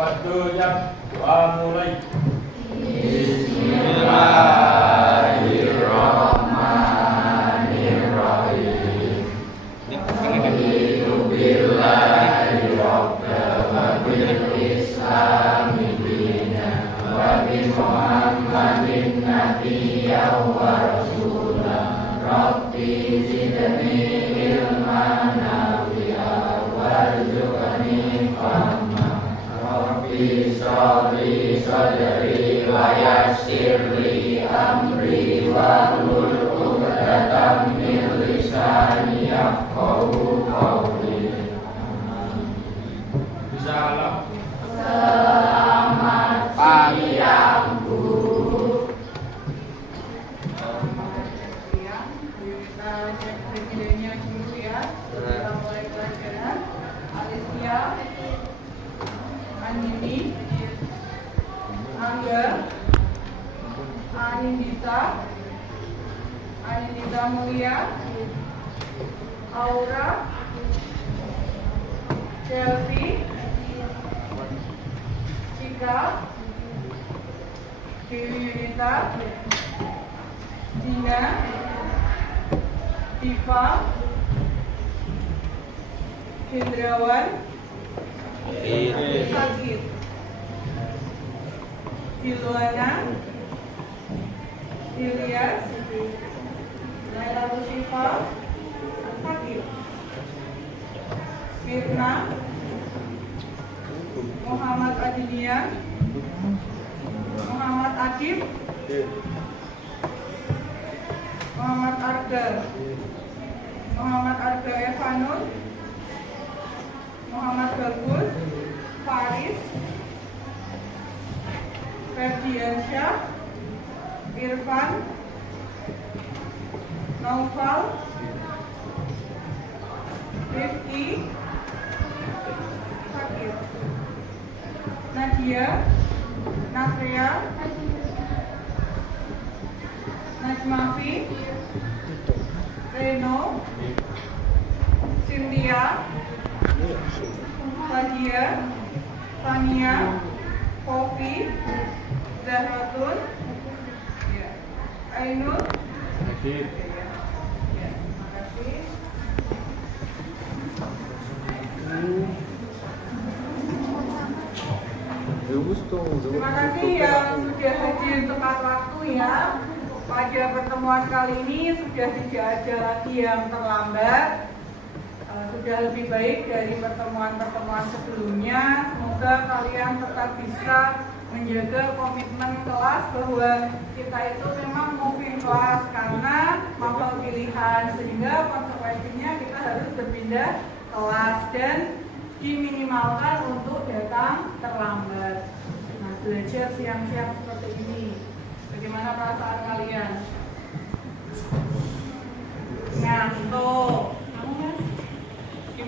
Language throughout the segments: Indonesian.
Waktunya doa mulai. Bismillahirrahmanirrahim. Alhamdulillahi rabbil islami dinan wa bi Muhammadin nabiyyan wa rasulan. Rabbi zidni ilman nafi'an warzuqni fahman. Rabbi sholli sadri wa yassirli amri wahlul 'uqdatam min lisani yafqahu qawli. Salam. Selamat siang, Bu. Kita cek presidennya dulu ya. Kita mulai pelajaran. Alicia, Anini, Angga, Anindita, Anindita Mulia, Aura, Chelsea, Cika, Dewi Yunita, Dina, Diva, Hendrawan, Sakit, Diluana, Ilyas, Laila Musifa, Sakit, Mirna, Muhammad Adilia, Muhammad Adib, Muhammad Arga, Muhammad Arga Evanus, Muhammad Bagus, Faris, Ferdiansyah, Irfan, Naufal, Rifki, Sakir, Nadia, Nasria, Najmafi, Reno, Cynthia, Fadia, Tania, Kofi, Zahratun, Ainul. Akhir. Terima kasih. Terima kasih yang sudah hadir tepat waktu ya. Pada pertemuan kali ini sudah tidak ada lagi yang terlambat. Sudah lebih baik dari pertemuan-pertemuan sebelumnya. Semoga kalian tetap bisa menjaga komitmen kelas bahwa kita itu memang moving kelas karena mapel pilihan, sehingga konsekuensinya kita harus berpindah kelas dan diminimalkan untuk datang terlambat. Nah, belajar siang-siang seperti ini. Bagaimana perasaan kalian? Ngantuk. Kamu kan?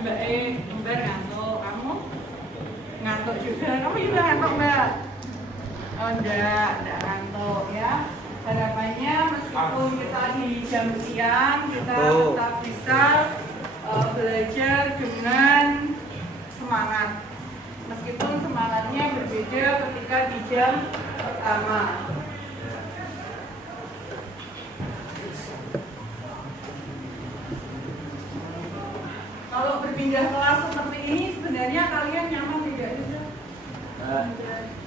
Mbak Mbak ngantuk. Kamu? Ngantuk juga. Kamu juga ngantuk, Mbak? Oh, enggak ngantuk ya. Harapannya meskipun kita di jam siang, kita tetap bisa belajar dengan semangat. Meskipun semangatnya berbeda ketika di jam pertama. Kalau berpindah kelas seperti ini sebenarnya kalian nyaman tidak juga?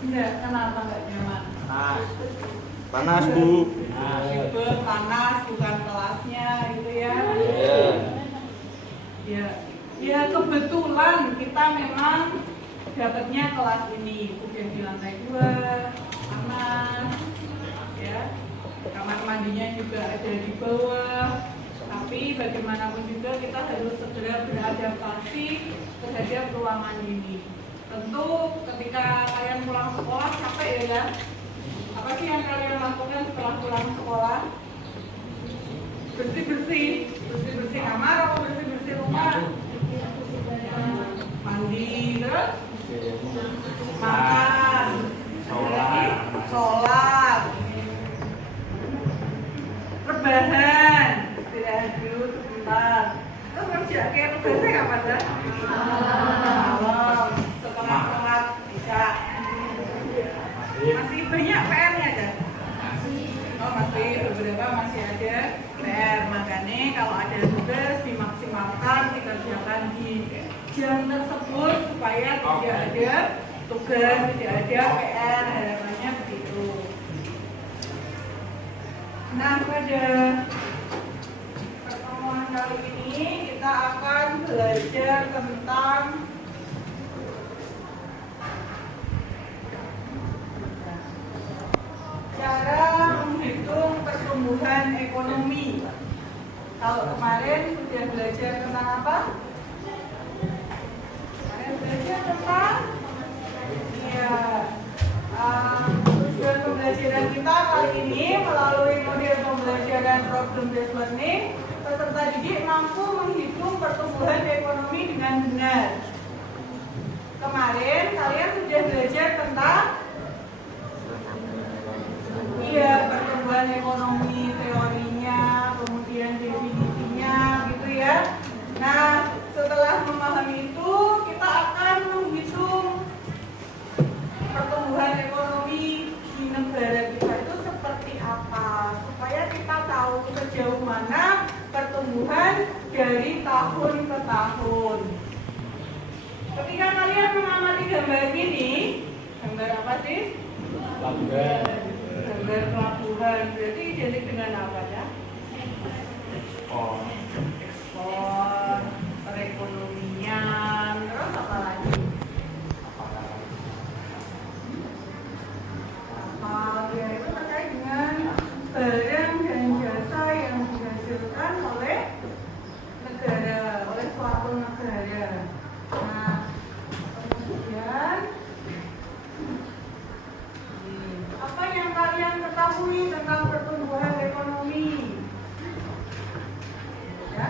Tidak, kenapa nggak nyaman? Panas, Bu. Ribet, panas, bukan kelasnya gitu ya. Ya kebetulan kita memang dapatnya kelas ini sudah di lantai 2, panas, ya. Kamar mandinya juga ada di bawah. Tapi bagaimanapun juga kita harus segera beradaptasi terhadap ruangan ini. Tentu ketika kalian pulang sekolah capek ya kan? Apa sih yang kalian lakukan setelah pulang sekolah? Bersih-bersih kamar atau bersih-bersih rumah? Mandi, terus makan, sholat, rebahan, istirahat dulu sebentar. Terus kerja kayak biasa kapan dah? Malam, setelah sholat isya. tapi beberapa masih ada PR. Makanya kalau ada tugas dimaksimalkan, dikerjakan di jam tersebut supaya tidak ada tugas, tidak ada PR, harapannya begitu. Nah, pada pertemuan kali ini kita akan belajar tentang cara menghitung pertumbuhan ekonomi. Kalau kemarin sudah belajar tentang apa? Kemarin belajar tentang tujuan pembelajaran kita kali ini melalui model pembelajaran problem based learning. Peserta didik mampu menghitung pertumbuhan ekonomi dengan benar. Kemarin kalian sudah belajar tentang pertumbuhan ekonomi, teorinya, kemudian definisinya, gitu ya. Nah, setelah memahami itu, kita akan menghitung pertumbuhan ekonomi di negara kita itu seperti apa, supaya kita tahu sejauh mana pertumbuhan dari tahun ke tahun. Ketika kalian mengamati gambar ini, gambar apa sih? Gambar pelabuhan, berarti identik dengan apa ya? Ekspor, perekonomian, terus apa lagi? Ya, itu terkait dengan barang dan jasa yang dihasilkan oleh negara, oleh suatu negara. Nah, kemudian apa yang kalian ketahui tentang pertumbuhan ekonomi? Ya?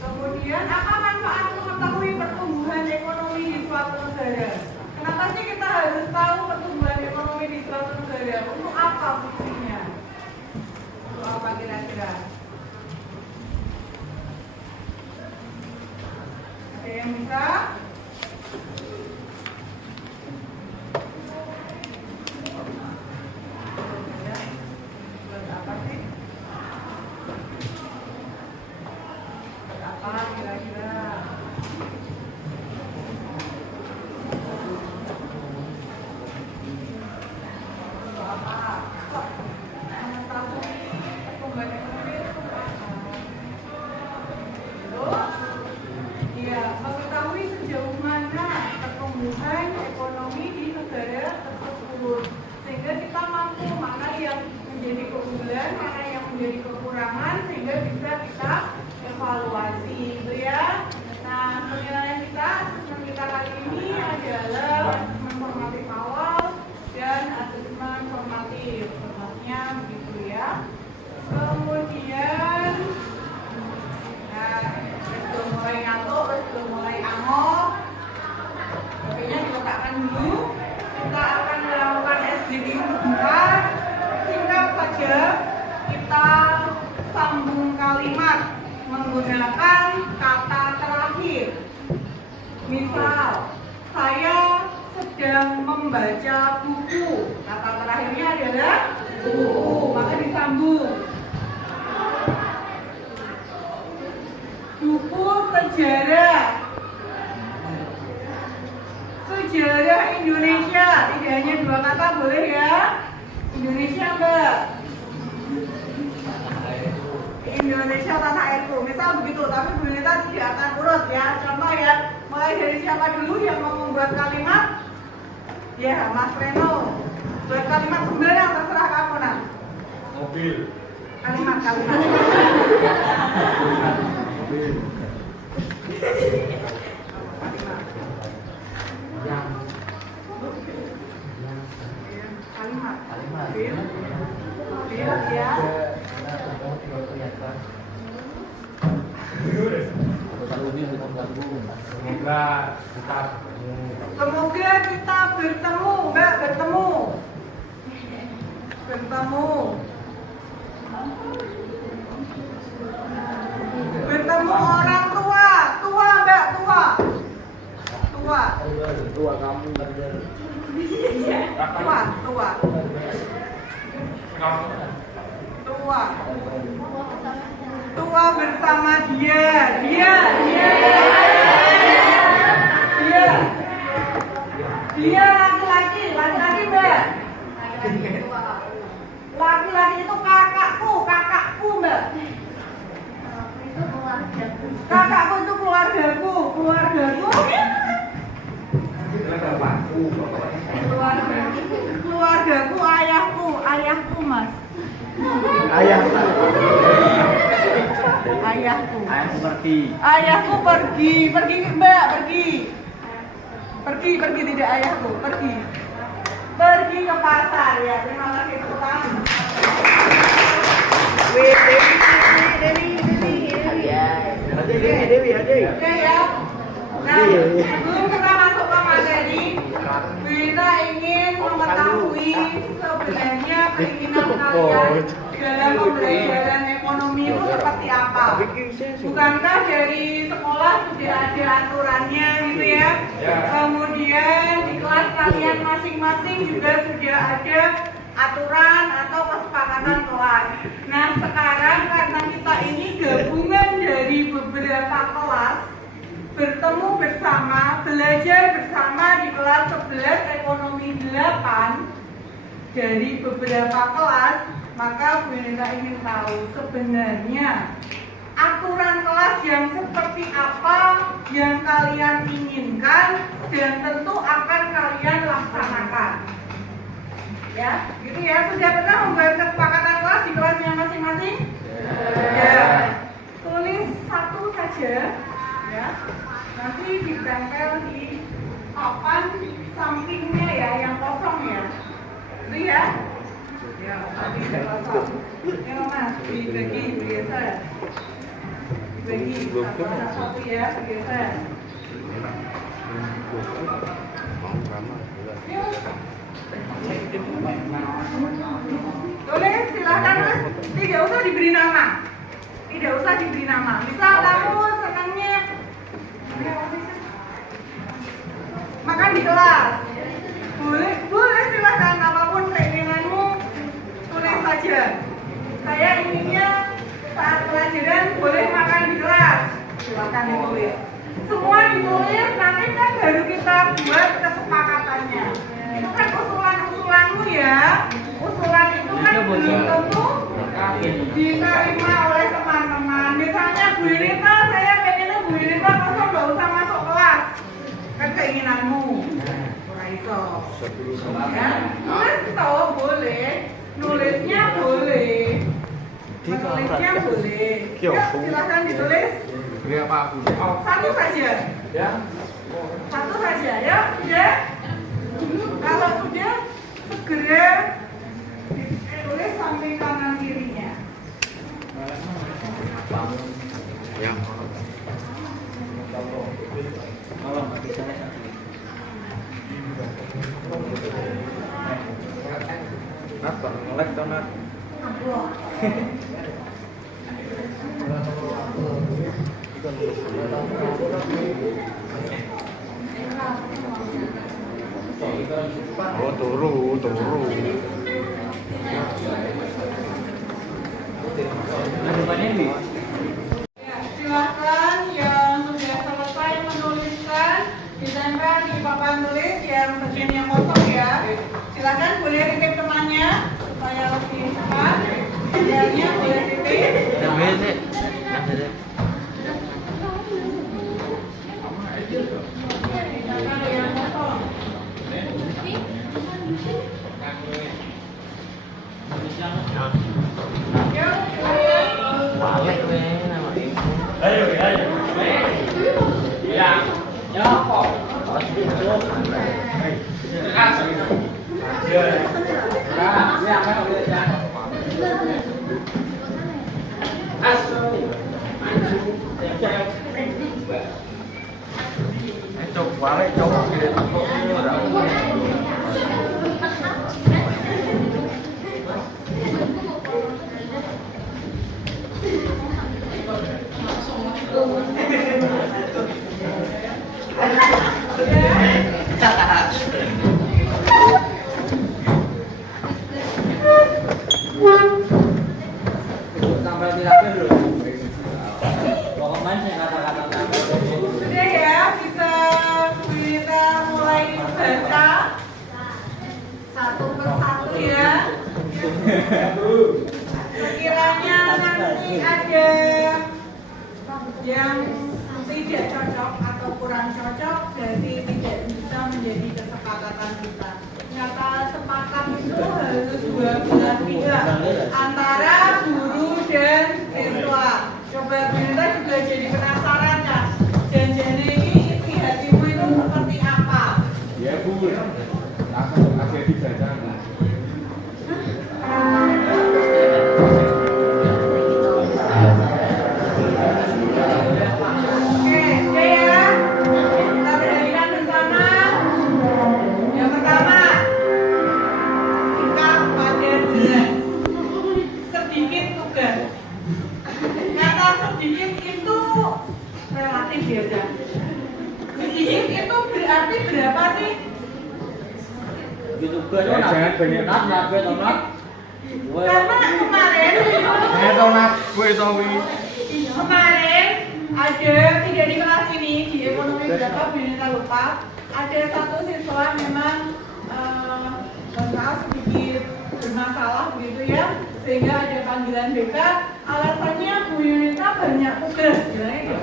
Kemudian apa manfaat mengetahui pertumbuhan ekonomi di suatu negara? Kenapa sih kita harus tahu pertumbuhan ekonomi di suatu negara? Untuk apa fungsinya? Untuk apa kira-kira? Ada yang bisa? Buat apa sih? Buat apa kira-kira? Untuk apa? Kok mengetahui pertumbuhan ekonomi itu untuk apa? Ya, mengetahui sejauh mana pertumbuhan ekonomi di negara tersebut, sehingga kita mampu mana yang menjadi keunggulan, mana yang menjadi kekurangan, sehingga bisa kita evaluasi, gitu ya. Nah, penilaian kita, asesmen kita kali ini adalah asesmen formatif awal dan asesmen formatif, formatnya begitu ya. Kemudian belum mulai ngantuk, belum mulai angok, oke-nya diletakkan dulu. Kita akan melakukan SDG 4. Singkat saja, kita sambung kalimat menggunakan kata terakhir. Misal, saya sedang membaca buku. Kata terakhirnya adalah buku, maka disambung. Buku sejarah. Sejarah Indonesia. Tidak hanya dua kata boleh ya. Indonesia Mbak. Indonesia tanah airku. Misal begitu, tapi Bu Nita tidak akan urut ya. Contoh ya, mulai dari siapa dulu yang mau membuat kalimat? Ya, Mas Reno. Buat kalimat sembarang, terserah kamu nak. Mobil. Kalimat. Kalimat. Bil ya. Semoga kita bertemu, Mbak, bertemu. Bertemu orang tua, tua mbak, tua. Tua. Tua kamu. Tua, tua. Tua. Tua bersama dia. Dia laki-laki mbak. Laki-laki itu kakakku mbak. Kakakku itu keluargaku. Keluargaku, ayahku mas. Ayahku pergi mbak, pergi tidak ayahku, pergi ke pasar ya. Terima kasih Tuhan. Dewi. Oke ya. Nah, sebelum kita masuk ke materi, kita ingin mengetahui sebenarnya keinginan kalian dalam pembelajaran ekonomi itu seperti apa. Bukankah dari sekolah sudah ada aturannya gitu ya? Kemudian di kelas kalian masing-masing juga sudah ada aturan atau kesepakatan kelas. Nah sekarang karena kita ini gabungan dari beberapa kelas, bertemu bersama, belajar bersama di kelas 11 ekonomi 8 dari beberapa kelas, maka Bu Nita ingin tahu sebenarnya aturan kelas yang seperti apa yang kalian inginkan dan tentu akan kalian laksanakan. Ya, gitu ya. Sudah pernah membuat kesepakatan kelas di kelasnya masing-masing? Ya. Tulis satu saja, ya. Nanti ditempel di papan sampingnya ya, yang kosong ya. Itu ya. Ya, tadi kosong. Ini mas, dibagi biasa. Dibagi satu ya, biasa. Tulis, silahkan tulis. Tidak usah diberi nama. Misal kamu senangnya makan di kelas, boleh silahkan, apapun keinginanmu tulis saja. Saya inginnya saat pelajaran boleh makan di kelas, silahkan ditulis. Semua ditulis, nanti kan baru kita buat kesepakatannya. Itu kan usulan-usulanmu ya. Usulan itu kan belum tentu diterima oleh teman-teman. Misalnya Bu Rita, saya pengennya Bu Rita kosong nggak usah masuk kelas. Kan keinginanmu. Raiso. Ya, nulis toh boleh. Nulisnya boleh. Menulisnya boleh. Ya, silahkan ditulis. Satu saja. Ya. Satu saja ya. Sudah. Kalau sudah segera ditulis samping kanan kirinya. Ya. Apa? Ngelek dong, Nat. Oh, turu. Ya, silakan yang sudah selesai menuliskan ditempel di papan tulis yang bagian yang kosong ya. Silakan boleh titip temannya supaya lebih cepat. Idealnya boleh titip. Yang kosong. Ayo. Ya. Ya kok. Sampai tidak dulu. Pokoknya saya kata-kata Sudah ya, bisa kita mulai baca satu persatu ya. Sekiranya nanti ada yang tidak cocok atau kurang cocok, berarti tidak bisa menjadi kesepakatan kita. Kata sepakat itu harus dua belah pihak antara guru dan siswa. Coba kita juga jadi penasaran kan, janjinya ini isi hatimu itu seperti apa? Ya Bu, langsung kasih dibaca. Oke, ya. Kita berdirikan bersama. Yang pertama, sikap padat jelas. Sedikit tugas. Kata sedikit itu relatif ya, Dan. Sedikit itu berarti berapa sih? gitu Jangan banyak. Karena kemarin ada tidak di kelas ini di ekonomi berapa Bineta lupa, ada satu siswa memang sedikit bermasalah begitu ya, sehingga ada panggilan BK. Alasannya Bu Yunita banyak tugas, gitu.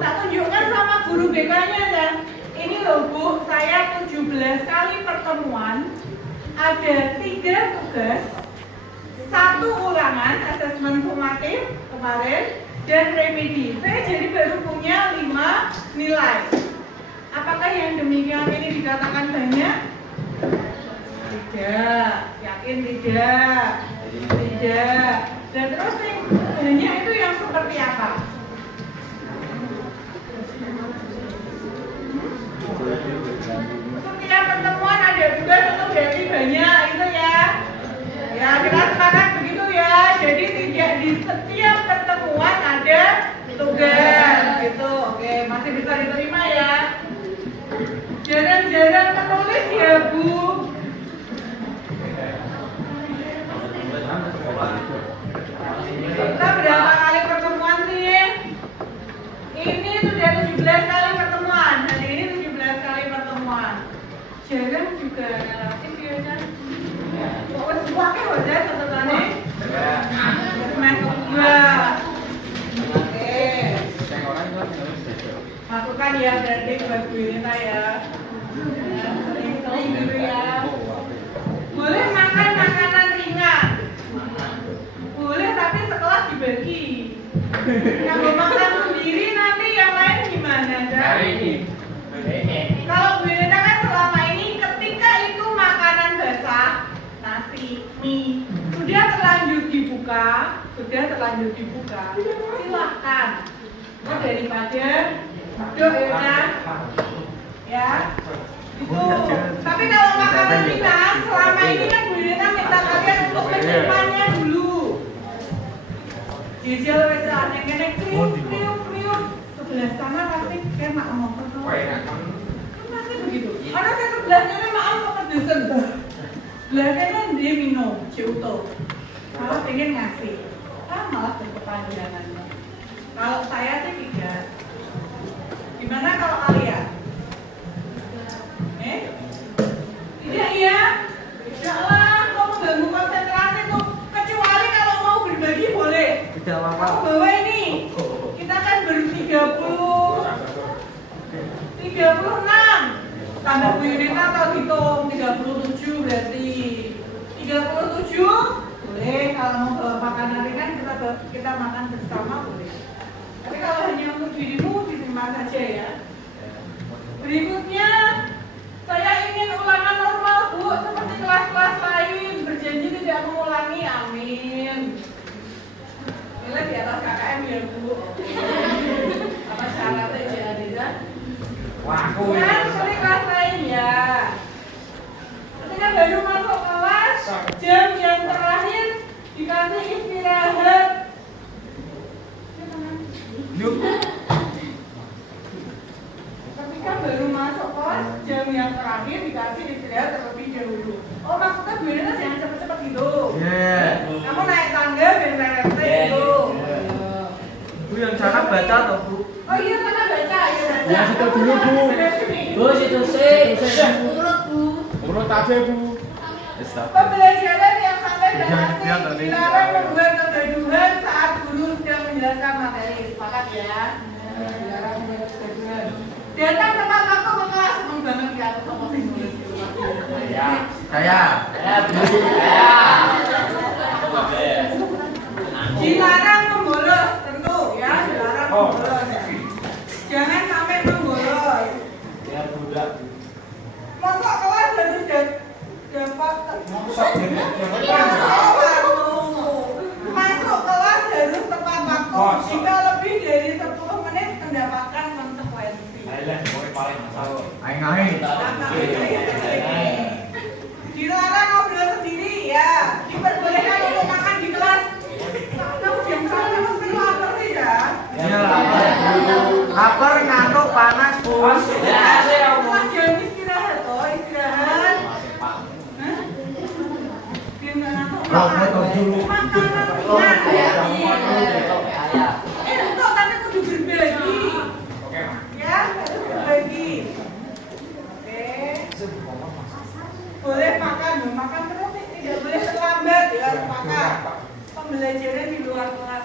Tak tunjukkan sama guru BK-nya dan ini loh Bu, saya 17 kali pertemuan, ada 3 tugas, 1 ulangan asesmen sumatif kemarin dan remedi. Saya jadi baru punya 5 nilai. Apakah yang demikian ini dikatakan banyak? Tidak, yakin tidak. Tidak. Dan terus yang banyak itu yang seperti apa? Setiap pertemuan ada tugas itu berarti banyak itu ya. Ya kita sepakat begitu ya. Jadi tidak di setiap pertemuan ada tugas gitu. Oke, masih bisa diterima ya. Jarang-jarang menulis ya Bu. Kita berapa kali pertemuan sih? Ini sudah 17 kali pertemuan. Hari ini 17 kali pertemuan. Jarang juga relatif ya kan? Pokoknya semua kan udah catatannya. Semester 2. Oke. Masukkan ya berarti buat Bu Yunita ya. Sering-sering gitu ya. Boleh makan makanan ringan. Boleh tapi setelah dibagi. Yang mau makan sendiri nanti yang lain gimana kan? Kalau Bu Yunita kan selama ini ketika itu makanan basah, nasi, mie, sudah terlanjur dibuka, silahkan. Oh, daripada duduk ya kan? Ya. Itu. Tapi kalau makanan ringan, selama ini kan Bu Yunita minta kalian untuk menyimpannya dulu. Jijil wis ane kene kriuk. Sebelah sana pasti kayak mak ngomong tuh. Pasti begitu. Ana saya sebelah kene mak kepedesan. Sebelah kene dia minum, ciuto. Kalau pengen ngasih, malah berkepanjangannya. Kalau saya sih tidak. Gimana kalau kalian? Tidak ya? Tidaklah, kau mengganggu konsentrasi tuh. Kecuali kalau mau berbagi boleh. tidak apa-apa. Aku bawa ini. Kita kan baru 36. Tambah Bu Yunita atau hitung 37 berarti 37 boleh. Kalau mau bawa makanan ringan kita makan bersama boleh. Tapi kalau hanya untuk dirimu disimpan saja ya. Berikutnya saya ingin ulangan normal Bu, seperti kelas-kelas lain, berjanji tidak mengulangi, amin. Nilai di atas KKM ya Bu. Apa syaratnya ya Deza? Kan seperti kelas lain ya. Ketika baru masuk kelas, jam yang terakhir dikasih istirahat. Ketika baru masuk kelas, jam yang terakhir dikasih istirahat terlebih dahulu. Oh maksudnya Bu Yunita jangan cepet-cepet gitu. Kamu baca toh, Bu? Oh iya, sana baca, ayo baca. Ya, situ dulu, Bu. Bu, situ sih. Urut aja, Bu. Pembelajaran yang sampai dan asik dilarang membuat kegaduhan saat guru sedang menjelaskan materi. Sepakat ya? Dilarang membuat kegaduhan. Datang tepat waktu ke kelas, seneng banget ya aku sama sing nulis. Saya. Dilarang membolos, tentu ya, dilarang membolos. Jangan sampai membolos. Ya, budak. Masuk kelas harus dapat masuk kelas harus tepat waktu. Jika lebih dari 10 menit mendapatkan konsekuensi. Dilarang ngobrol sendiri ya. Diperbolehkan untuk makan di kelas. Kamu jam berapa mesti lapar sih ya? Iya, lapar, ngantuk, panas, Bu. Jam istirahat, oh istirahat. Hah? Biar nggak ngantuk. Makanan ringan ya. Untuk tapi kudu berbagi. Ya, harus berbagi. Oke. Boleh makan, makan terus sih, tidak boleh terlambat ya, sepakat. Pembelajaran di luar kelas.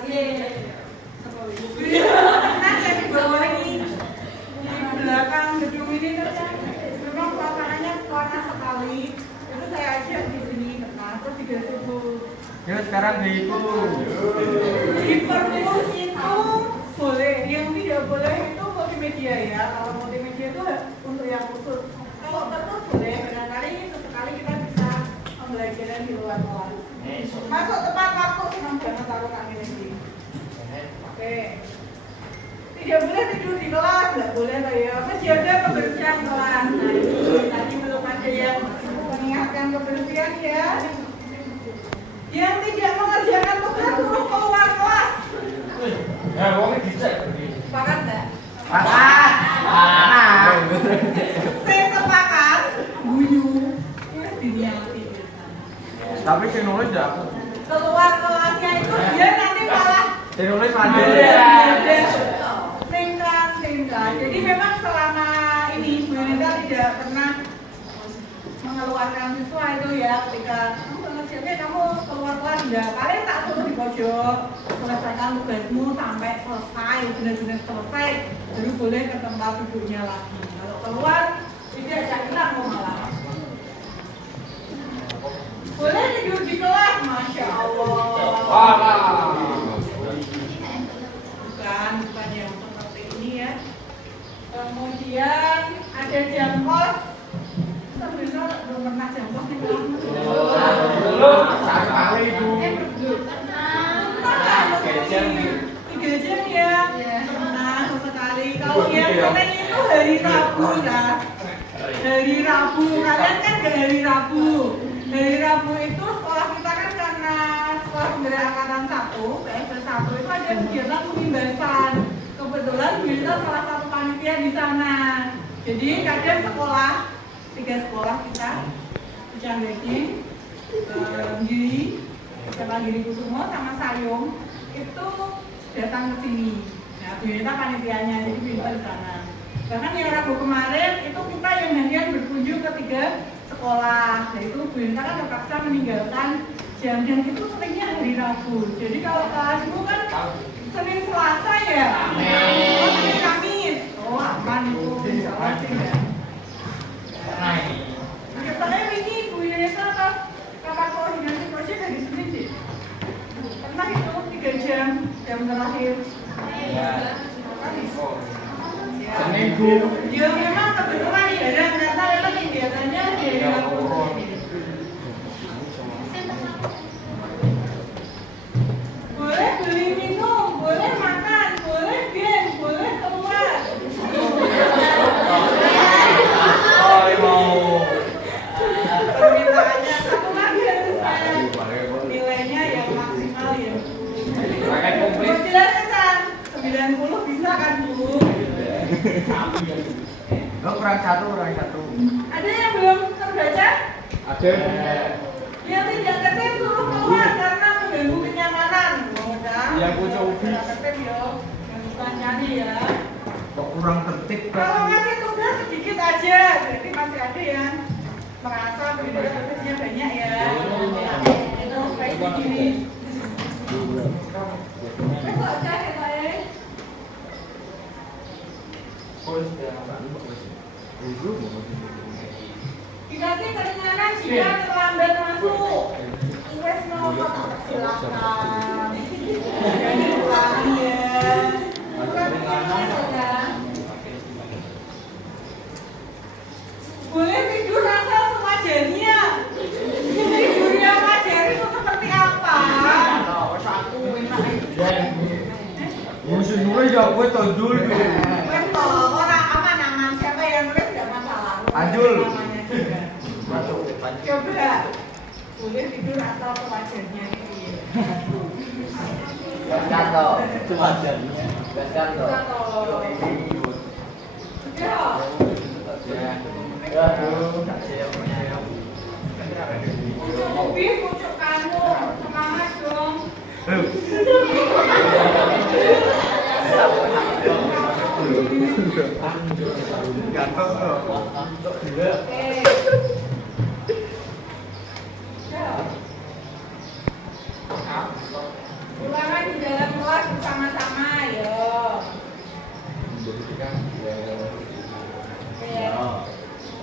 Nah, yang di bawah ini di belakang gedung ini tuh memang suasananya panas sekali. Itu saya ajak di sini karena terus juga subuh. Yuk sekarang itu. Di perpus itu boleh, yang tidak boleh itu multimedia ya. Kalau multimedia itu untuk yang khusus. Kalau terus boleh, barangkali sesekali kita bisa pembelajaran di luar kelas. Masuk tepat waktu, senang banget taruh kami ini. Oke. Tidak boleh tidur di kelas, nggak boleh lah ya. Menjaga kebersihan kelas. Nah ini tadi belum ada yang mengingatkan kebersihan ya. Yang tidak mengerjakan tugas suruh keluar kelas. Ya, wongnya dicek. Sepakat nggak? Pakat. Saya sepakat. Guyu. Ini diniati. Tapi si nulis ya aku. Keluar kelasnya itu dia nanti malah Si nulis mandi. Tingkat. Jadi memang selama ini Bu Nita tidak pernah mengeluarkan siswa itu ya ketika kamu pengerjaannya kamu keluar kelas enggak. Paling tak suruh di pojok selesaikan tugasmu sampai selesai, benar-benar selesai, baru boleh ke tempat duduknya lagi. Kalau keluar tidak saya bilang mau malah. Boleh tidur di kelas, Masya Allah. Bukan yang seperti ini ya. Kemudian ada jam kos. Sebenarnya belum pernah jam kos di kelas. Belum. Satu kali, Bu. Pernah 3 jam ya. Pernah sesekali. Kalau yang sering itu hari Rabu ya. Hari Rabu, kalian kan ke hari Rabu. Hari Rabu itu sekolah kita kan karena sekolah pemberdayaan angkatan 1, PSP 1 itu ada kegiatan pengimbasan. Kebetulan kita salah satu panitia di sana. Jadi kadang sekolah, 3 sekolah kita, Cianjur, Giri, Giri Kusumo sama Sayung itu datang ke sini. Nah, Bu Yunita panitianya, jadi Bu Yunita di sana. Bahkan yang Rabu kemarin itu kita yang harian berkunjung ke 3 sekolah. Nah itu Bu Yunita kan terpaksa meninggalkan jam dan itu seringnya hari Rabu. Jadi kalau kelasmu kan Senin Selasa ya. Oh, Senin Kamis. Oh aman itu. Insya Allah sih ya. Katanya ini Bu Yunita pas kapan koordinasi proyek dari Senin sih. Pernah itu 3 jam terakhir. Senin, Bu. Ya memang kebetulan ya dan ternyata memang kegiatannya dari Rabu. Boleh beli minum, boleh makan, boleh game, boleh keluar. Permintaannya satu lagi harus nilainya yang maksimal ya. Pakai komplit. Kemudian 90 bisa kan Bu? Oh, kurang satu. Ada yang belum terbaca? Ada. Yang tidak tertib suruh keluar karena mengganggu kenyamanan. Udah. Yang punya ubi. Tidak tertib yo. Yang bukan kasih ya. Kok kurang tertib Kalau kan? ngasih tugas sedikit aja, jadi masih ada yang merasa berbeda tugasnya banyak ya. Itu kayak begini. Besok aja ya saya. Dikasih keringanan jika terlambat masuk. Wes nomor silakan. Jadi ulangi ya. Boleh tidur asal semajannya. Tidurnya wajar itu seperti apa? Musuh nulis ya gue tonjol. Wes toh, orang aman-aman siapa yang nulis tidak masalah. Anjul. Namanya juga. Coba. Boleh tidur asal sewajarnya nih. Kanto. Cuma jadinya. Kanto. Bisa toh. Ya. Lebih pucuk kamu, semangat dong. Ulangan di dalam kelas bersama-sama, yo.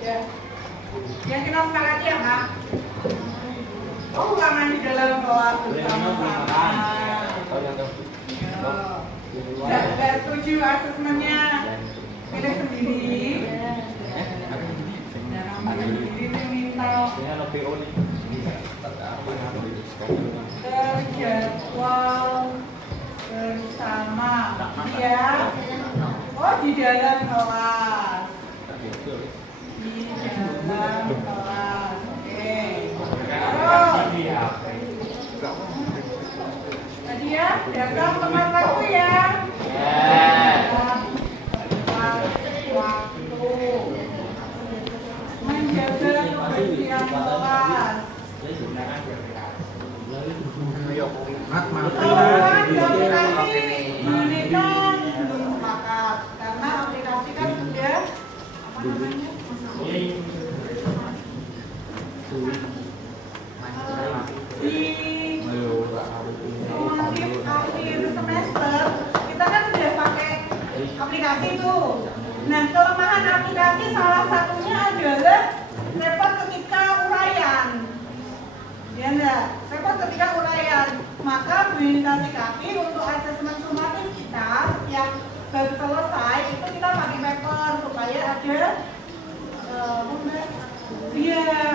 Ya. Yang kita sepakati ya, Kak? Oh, ulangan di dalam kelas bersama-sama. Tidak setuju asesmennya? Pilih sendiri. Jangan sendiri minta terjadwal bersama. Ya. Oh, di dalam kelas. Di dalam kelas. Oke. Tadi ya, datang tepat waktu ya. Waktu. Menjaga kebersihan kelas. Di aplikasi Monita belum sepakat karena aplikasi kan sudah apa namanya? Di akhir semester kita kan udah pakai aplikasi tuh. Nah, kelemahan aplikasi salah satunya adalah repot ketika uraian. Ya enggak? Repot ketika uraian. Maka Bu Yunita sikapi untuk asesmen sumatif kita yang baru selesai itu kita pakai paper supaya ada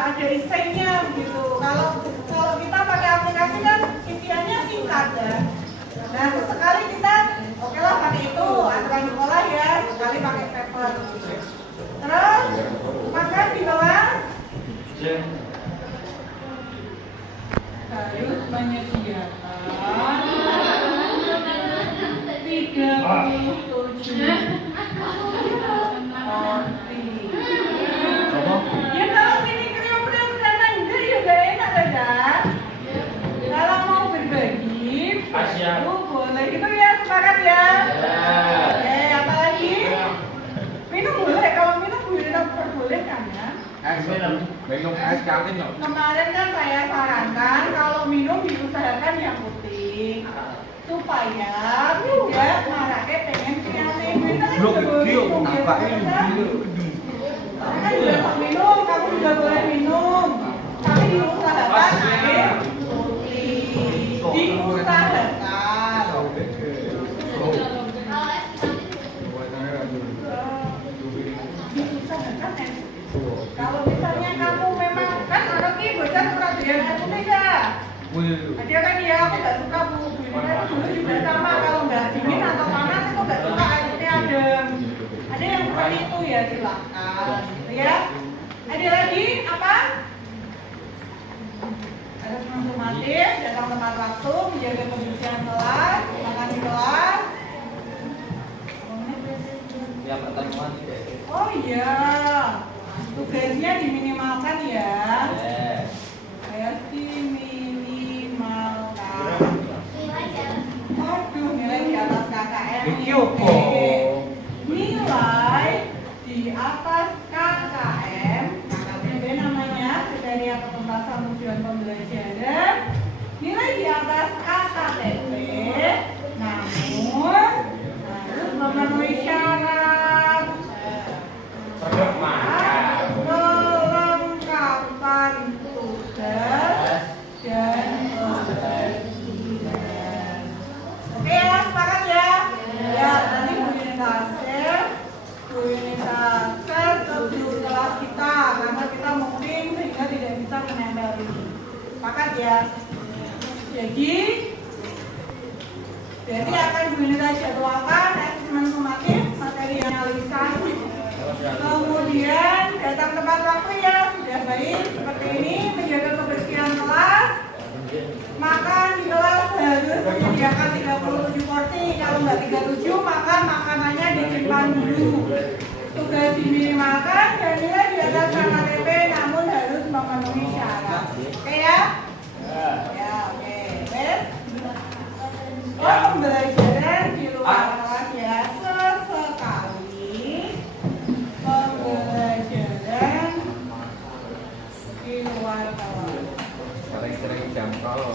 ada isinya gitu. Kalau kita pakai aplikasi kan isiannya singkat ya. Nah, sesekali kita oke lah pakai itu aturan sekolah ya, sekali pakai paper. Terus makan di kelas harus menyediakan 37 porsi. Ya kalau sini kriuk-kriuk sana enggak ya gak enak aja. Kalau mau berbagi, boleh gitu ya, sepakat ya. Apa lagi? Minum boleh, kalau minum boleh diperbolehkan ya. Minum es kangen dong. Kemarin kan saya sarankan kalau minum diusahakan yang putih supaya tidak marake pengen kreatif. Kita kan juga boleh minum ya, kan juga minum, kamu juga boleh minum, tapi diusahakan air putih, diusahakan. Kalau misalnya kamu memang kan anak ini bocah suka dengan air putih ya. Ada kan ya, aku nggak suka bu ini dulu juga sama kalau nggak dingin atau panas aku nggak suka air putih adem. Ada yang seperti itu ya silakan, gitu ya. Ada lagi apa? Ada konsumatif, datang tepat waktu, menjaga kebersihan kelas, makan di kelas. Oh iya, tugasnya diminimalkan ya. Diminimalkan. Aduh, nilai di atas KKM. Iki opo? atas KKM, KKTB namanya, kriteria penuntasan tujuan pembelajaran. Nilai di atas KKTB, namun harus memenuhi syarat kelengkapan tugas dan pembelajaran. Oke ya, sepakat ya? Ya, nanti Bu Yunita share ke guru kelas kita karena kita mungkin sehingga tidak bisa menempel ini. Sepakat ya? Jadi akan Bu Yunita jadwalkan asesmen sumatif, materi analisa, kemudian datang tepat waktu ya, sudah baik seperti ini, menjaga kebersihan kelas. Makan di kelas harus menyediakan 37 porsi. Kalau nggak 37 maka makanannya disimpan dulu. Tugas diminimalkan dan nilai di atas KKTB namun harus memenuhi syarat. Oke ya? Ya oke. Oh, pembelajaran di luar kelas ya, sesekali pembelajaran di luar kelas. Sering-sering jam kalau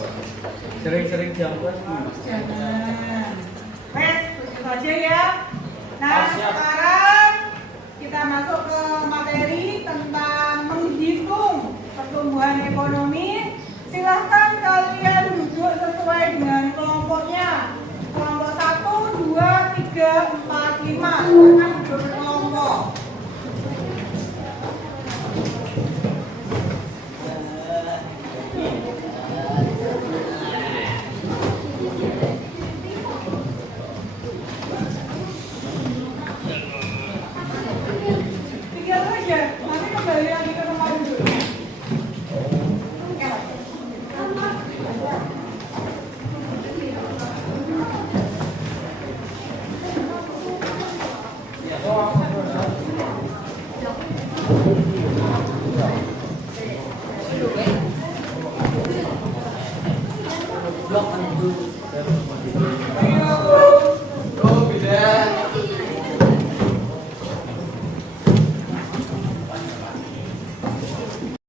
sering-sering jam kelas Jangan. Begitu saja ya. Nah, sekarang kita masuk ke materi tentang menghitung pertumbuhan ekonomi. Silahkan kalian duduk sesuai dengan kelompoknya. Kelompok 1, 2, 3, 4, 5. Silahkan duduk berkelompok. Tiga saja, nanti kembali lagi ke tempat duduknya.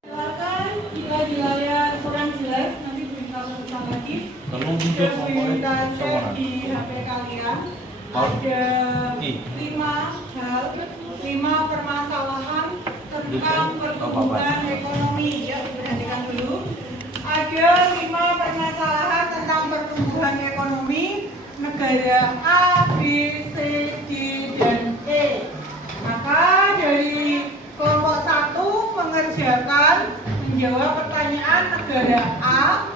Silakan jika di layar kurang jelas nanti bisa ulang lagi. Sudah kita share di HP kalian. Ada 5 hal, 5 permasalahan tentang pertumbuhan ekonomi. Ya, perhatikan dulu. Ada 5 permasalahan tentang pertumbuhan ekonomi negara A, B, C, D, dan E. Maka dari kelompok 1 mengerjakan menjawab pertanyaan negara A,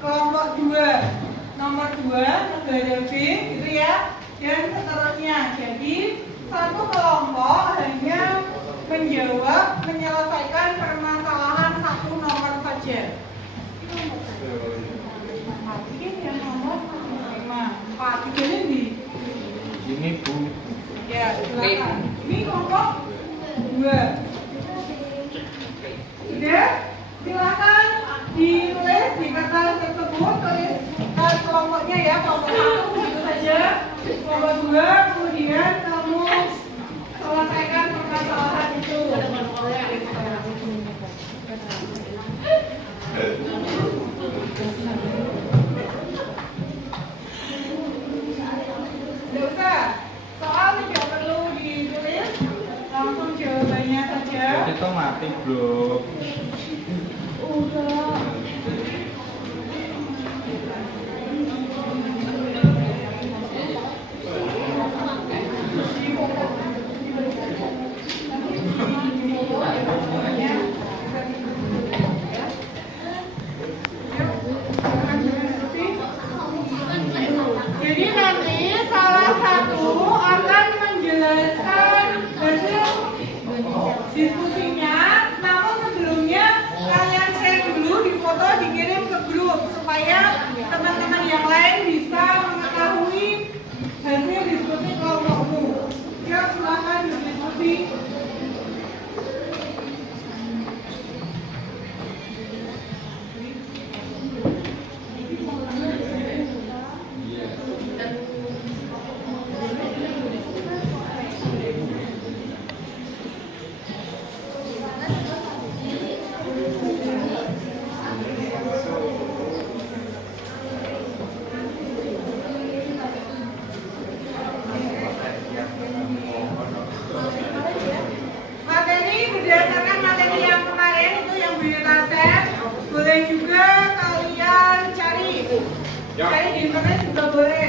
kelompok 2 nomor 2 negara B, gitu ya, dan seterusnya. Jadi satu kelompok hanya menjawab menyelesaikan permasalahan 1 nomor saja. Ini yang nomor 5, 4, 3 ini. Ini Bu. Ya, silakan. Ini kelompok 2. Sudah? Silakan ditulis di kertas tersebut, tulis kelompoknya ya, kelompok 1 begitu saja. Kelompok 2, kemudian kamu selesaikan permasalahan itu. Tidak usah, soal tidak perlu ditulis, langsung jawabannya saja. Kita mati, Bro. Udah. Jadi nanti salah satu akan menjelaskan hasil diskusinya, namun sebelum internet juga boleh.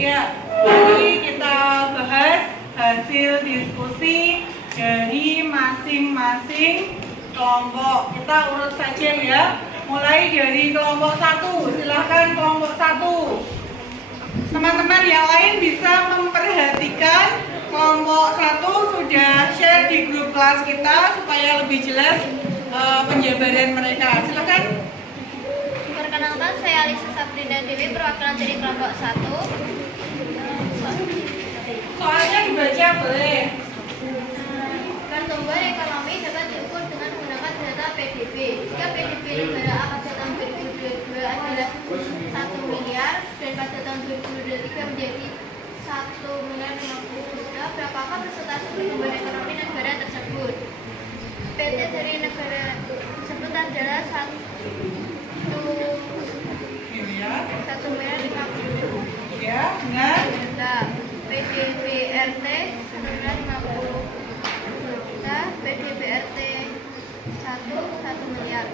Ya, tadi kita bahas hasil diskusi dari masing-masing kelompok. Kita urut saja ya. Mulai dari kelompok 1, silahkan kelompok 1. Teman-teman yang lain bisa memperhatikan kelompok 1 sudah share di grup kelas kita supaya lebih jelas penjabaran mereka. Silahkan. Perkenalkan, saya Alisa Sabrina Dewi, perwakilan dari kelompok 1. Soalnya dibaca boleh. Pertumbuhan ekonomi dapat diukur dengan menggunakan data PDB. Jika PDB negara A pada tahun 2022 adalah 1 miliar dan pada tahun 2023 menjadi 1 miliar 50 juta, berapakah persentase pertumbuhan ekonomi negara tersebut? PT dari negara tersebut adalah 1 miliar 50 Ya, benar. juta. PDB RT 1 miliar 50 juta. PDB RT 1 miliar.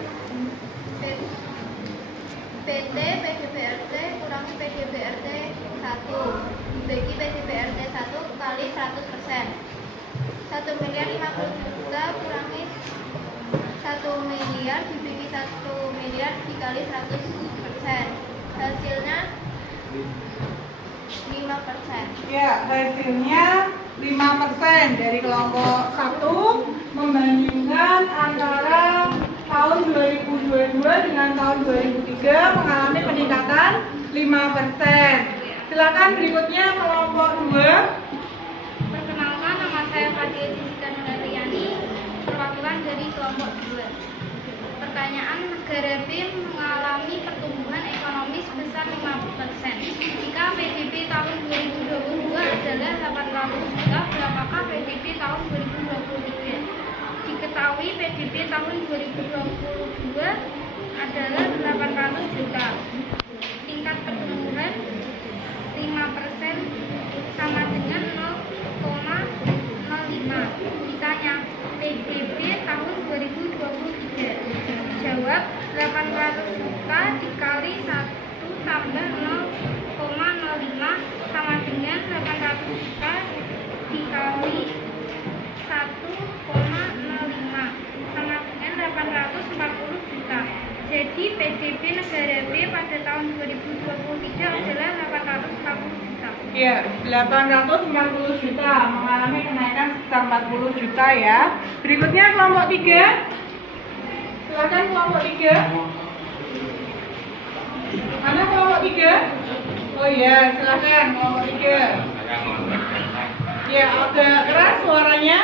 PT PDB RT kurangi PDB RT 1 dibagi PDB RT 1 kali 100%. 1 miliar 50 juta kurangi 1 miliar dibagi 1 miliar dikali 100%. Hasilnya 5%. Ya, hasilnya 5% dari kelompok 1 membandingkan antara tahun 2022 dengan tahun 2003 mengalami peningkatan 5%. Silakan berikutnya kelompok 2. Perkenalkan, nama saya Fadia Jessica Nurariani, perwakilan dari kelompok 2. Pertanyaan, negara B mengalami pertumbuhan ekonomi sebesar 5%. Jika PDB tahun 2022 adalah 800 juta, berapakah PDB tahun 2023? Diketahui PDB tahun 2022 adalah 800 juta. Tingkat pertumbuhan 5% sama dengan 0,05. Ditanya, PDB tahun 2023. Jawab, 800 juta dikali 1 tambah 0,05 sama dengan 800 juta dikali 1,05 sama dengan 840 juta. Jadi PDB negara B pada tahun 2023 adalah 840 juta. Ya, 840 juta mengalami kenaikan sekitar 40 juta ya. Berikutnya kelompok 3. Silakan kelompok 3. Mana kelompok 3? Oh iya, silakan kelompok 3. Ya, agak keras suaranya.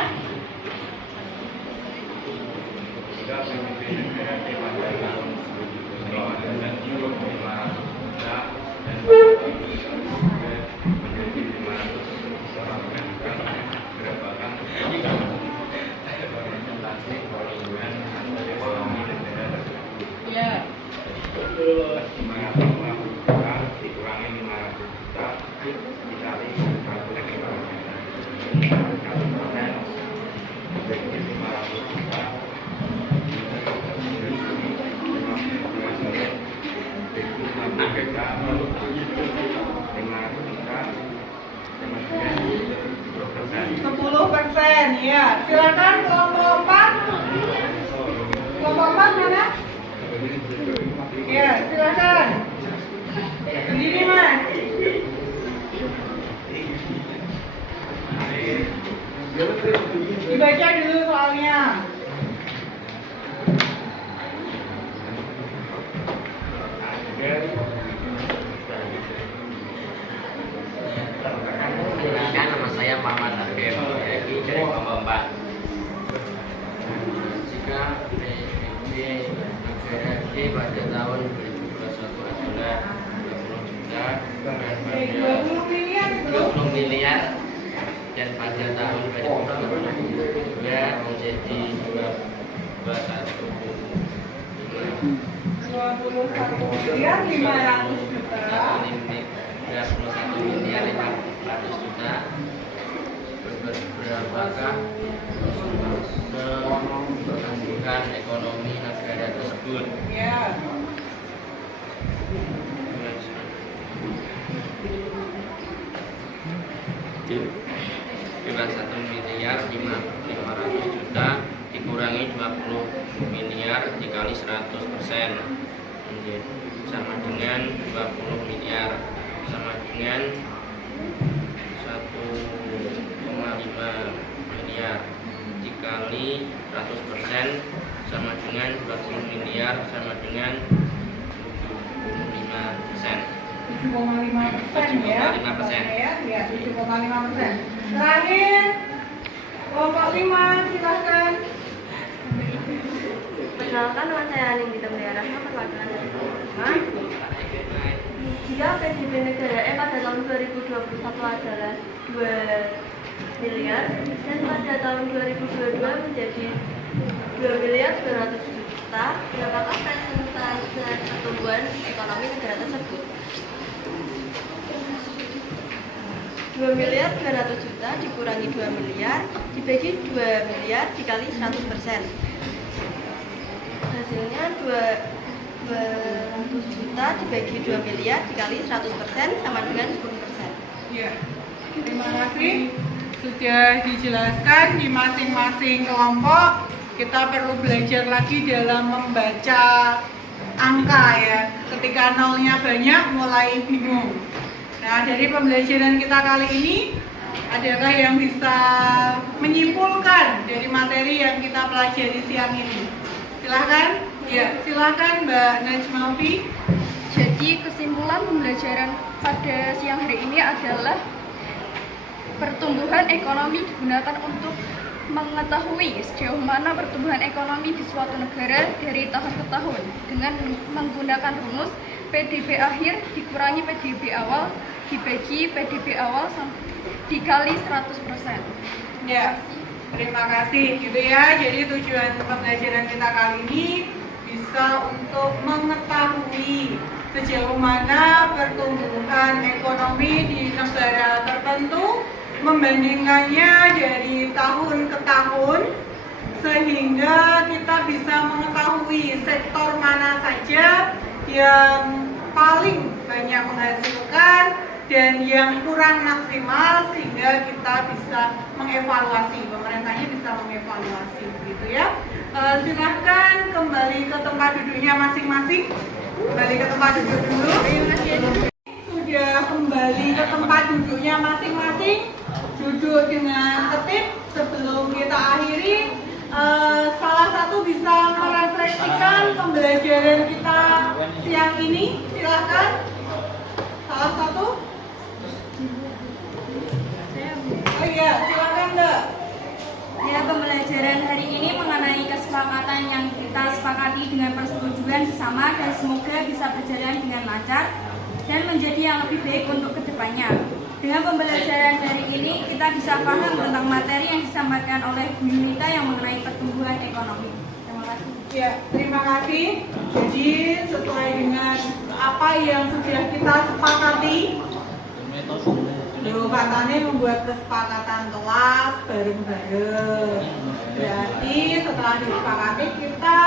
Ya. Silakan kelompok 4. Kelompok 4 mana? Ya, silakan. Berdiri, Mas. Dibaca dulu soalnya. Perkenalkan, nama saya Muhammad Hakim dari kelompok 4. Jika PDB negara D pada tahun 2021 adalah 20 juta dan pada 20 miliar dan pada tahun 2022 menjadi 21 miliar 500 juta. 21 miliar 500 juta. Berapakah pertumbuhan ekonomi negara tersebut? Ya. Dengan 1 miliar 500 juta dikurangi 20 miliar dikali 100% sama dengan 20 miliar sama dengan 1,5 miliar dikali 100% sama dengan 20 miliar sama dengan 75%. 7,5% ya. 7,5%. Ya, 7,5%. Terakhir, kelompok 5, silahkan. Perkenalkan, nama saya Aning Gita Rahma, perwakilan dari kelompok 5. Jika PDB negara pada tahun 2021 adalah 2 miliar dan pada tahun 2022 menjadi 2 miliar 200 juta, berapakah persentase pertumbuhan ekonomi negara tersebut? 2 miliar 200 juta dikurangi 2 miliar dibagi 2 miliar dikali 100%. Hasilnya 200 juta dibagi 2 miliar dikali 100% sama dengan 10%. Ya, terima kasih. Sudah dijelaskan di masing-masing kelompok. Kita perlu belajar lagi dalam membaca angka ya. Ketika nolnya banyak mulai bingung. Nah, dari pembelajaran kita kali ini, adakah yang bisa menyimpulkan dari materi yang kita pelajari siang ini? Silahkan. Ya, silahkan Mbak Najmawi. Jadi kesimpulan pembelajaran pada siang hari ini adalah pertumbuhan ekonomi digunakan untuk mengetahui sejauh mana pertumbuhan ekonomi di suatu negara dari tahun ke tahun dengan menggunakan rumus PDB akhir dikurangi PDB awal dibagi PDB awal dikali 100%. Ya, terima kasih gitu ya. Jadi tujuan pembelajaran kita kali ini bisa untuk mengetahui sejauh mana pertumbuhan ekonomi di negara tertentu, membandingkannya dari tahun ke tahun, sehingga kita bisa mengetahui sektor mana saja yang paling banyak menghasilkan dan yang kurang maksimal, sehingga kita bisa mengevaluasi, pemerintahnya bisa mengevaluasi gitu ya. Silahkan kembali ke tempat duduknya masing-masing. Kembali ke tempat duduk dulu. Sudah kembali ke tempat duduknya masing-masing. Duduk dengan tertib. Sebelum kita akhiri, salah satu bisa merefleksikan pembelajaran kita siang ini. Silahkan. Salah satu. Oh iya, silakan Mbak. Ya, pembelajaran hari ini mengenai kesepakatan yang kita sepakati dengan persetujuan bersama dan semoga bisa berjalan dengan lancar dan menjadi yang lebih baik untuk kedepannya. Dengan pembelajaran hari ini kita bisa paham tentang materi yang disampaikan oleh Bu Yunita yang mengenai pertumbuhan ekonomi. Terima kasih. Ya, terima kasih. Jadi sesuai dengan apa yang sudah kita sepakati, Katanya membuat kesepakatan kelas bareng-bareng. Berarti setelah disepakati kita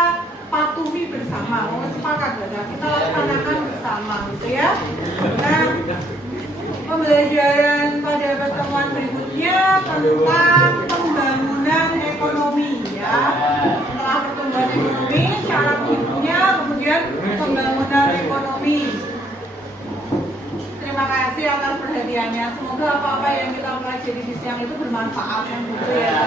patuhi bersama, sepakat berarti kita laksanakan bersama, gitu ya. Nah, pembelajaran pada pertemuan berikutnya tentang pembangunan ekonomi ekonomi ya. Setelah pertumbuhan ekonomi, syarat hidupnya, kemudian pembangunan ekonomi. Terima kasih atas perhatiannya. Semoga apa-apa yang kita pelajari di siang itu bermanfaat kan gitu ya.